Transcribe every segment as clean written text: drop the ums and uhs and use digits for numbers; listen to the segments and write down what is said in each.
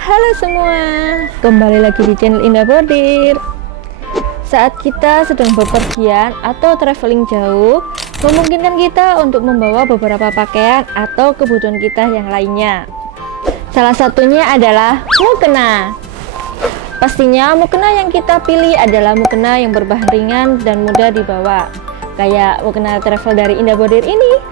Halo semua, kembali lagi di channel Indah Bordir. Saat kita sedang bepergian atau traveling jauh, memungkinkan kita untuk membawa beberapa pakaian atau kebutuhan kita yang lainnya. Salah satunya adalah mukena. Pastinya mukena yang kita pilih adalah mukena yang berbahan ringan dan mudah dibawa, kayak mukena travel dari Indah Bordir ini.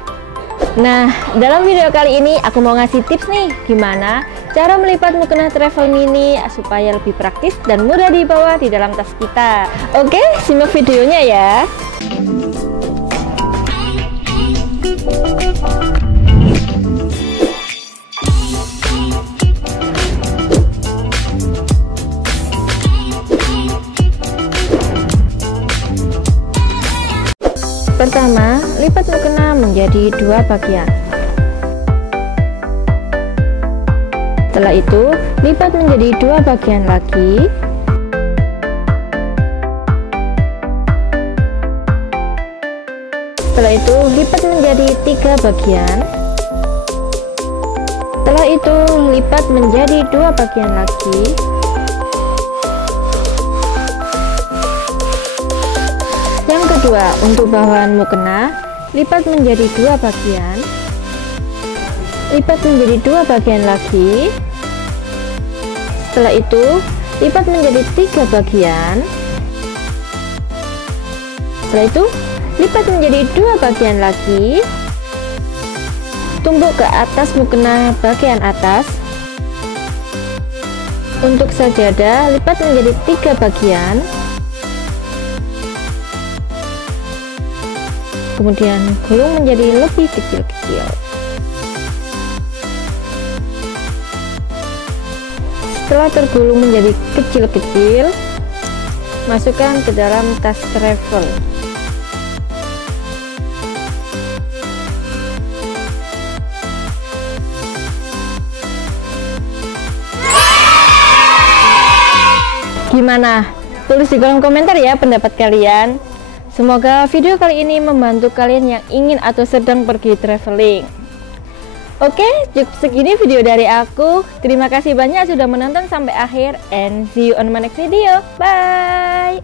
Nah, dalam video kali ini aku mau ngasih tips nih gimana cara melipat mukena travel mini supaya lebih praktis dan mudah dibawa di dalam tas kita. Oke, simak videonya ya. Pertama, lipat mukena menjadi dua bagian. Setelah itu, lipat menjadi dua bagian lagi. Setelah itu, lipat menjadi tiga bagian. Setelah itu, lipat menjadi dua bagian lagi. Yang kedua, untuk bawahan mukena, lipat menjadi dua bagian. Lipat menjadi dua bagian lagi. Setelah itu, lipat menjadi tiga bagian. Setelah itu, lipat menjadi dua bagian lagi. Tumbuk ke atas mukena bagian atas. Untuk sajadah, lipat menjadi tiga bagian. Kemudian gulung menjadi lebih kecil-kecil. Setelah tergulung menjadi kecil-kecil, masukkan ke dalam tas travel. Gimana? Tulis di kolom komentar ya pendapat kalian. Semoga video kali ini membantu kalian yang ingin atau sedang pergi traveling. Oke, cukup segini video dari aku. Terima kasih banyak sudah menonton sampai akhir, and see you on my next video. Bye.